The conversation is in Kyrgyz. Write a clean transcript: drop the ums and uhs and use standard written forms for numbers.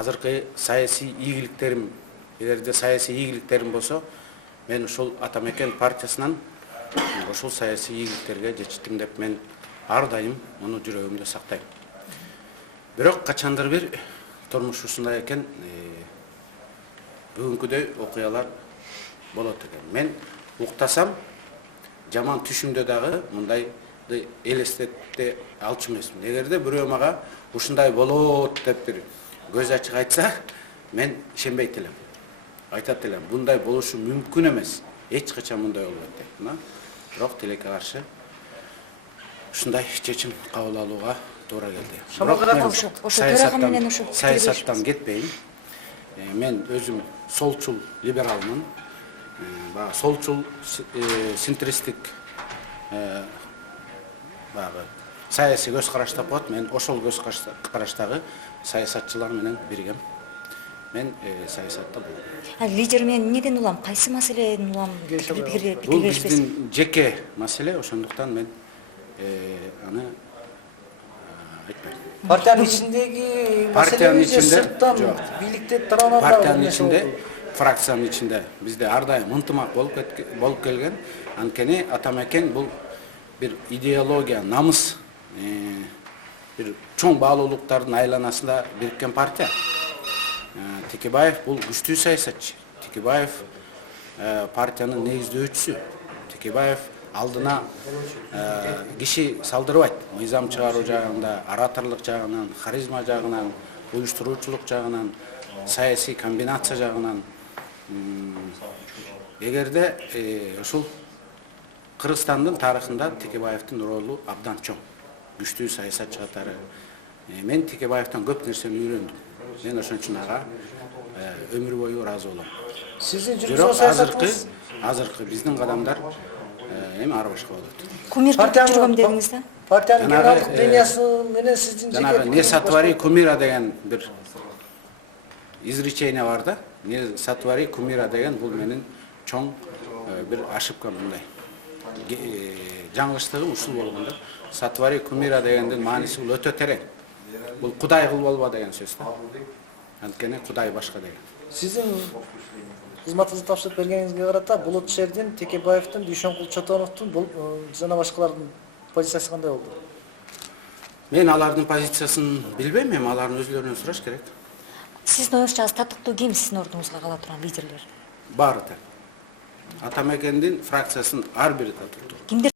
азыркы саясий ийгиликтерим, эгерде саясий ийгиликтерим болсо, мен ушул Атамекен партиясынан ушул саясий ийгиликтерге жетиштим деп мен ар дайым муну жүрөгүмдө сактайм. Бирок качандыр бир турмуш ушундай экен, бүгүнкүдөй окуялар болот экен. Мен уктасам, жаман түшүмдө дагы мындайды элестете алчу эмесмин. Эгерде бирөө мага ушундай болот деп бир көз ачык айтса, мен ишенбейт элем. Айтат элем, мындай болушу мүмкүн эмес. Эч качан мындай болбойт деп. Бирок тилекке каршы ушундай чечим кабыл алууга туура келди. Саясаттан кетпейм. Мен өзүм солчул либералмын. Солчул синтристик саясий көз карашта болот. Мен ошол көз караштагы саясатчылар менен биргем. Мен саясатта болом. Лидер менен эмнеден улам? Кайсы маселеден улам? Бул биздин жеке маселе, ошондуктан мен аны айтпайм. Партиянын ичиндеги маселе сырттан бийликте таранат. Партиянын ичинде, фракциянын ичинде бизде ар дайым ынтымак болуп келген. Анткени Атамекен бул бир идеология, намыс, бир чоң баалуулуктардын айланасында бириккен партия. Текебаев бул күчтүү саясатчы. Текебаев партиянын негиздөөчүсү. Текебаев алдына киши салдырбайт. Мыйзам чыгаруу жагында, ораторлук жагынан, харизма жагынан, уюштуруучулук жагынан, саясий комбинация жагынан. Эгерде ушул Кыргызстандын тарыхында Текебаевдин ролу абдан чоң. Күчтүү саясатчы катары. Мен Текебаевден көп нерсени үйрөндүм. Мен ошон үчүн ага өмүр бою ыраазы болом. Сиздин жүргүзгөн саясатыңыз азыркы биздин кадамдар эми ар башка болот. Кумир жүргөм дедиңиз да? Партиянын генералдык премиясы менен сиздин жеке не сотвори кумира деген бир изречение бар да. Не сотвори кумира деген бул менин чоң бир ошибка мындай. Жаңылыштыгым ушул болгондо. Сотвори кумира дегендин мааниси бул өтө терең. Бул Кудай кыл болбо деген сөз да. Анткени Кудай башка деген. Сиздин кызматыңызды тапшырып бергениңизге карата Болот шээрдин, Текебаевдин, Дүйшөнкул Чотоновдун жана башкалардын позициясы кандай болду? Мен алардын позициясын билбейм, эми алардын өзлөрүнөн сураш керек. Сиздин оюңузча татыктуу ким сиздин ордуңузга кала турган лидерлер? Баары тең. Атамекендин фракциясынын ар бири татыктуу. Кимдер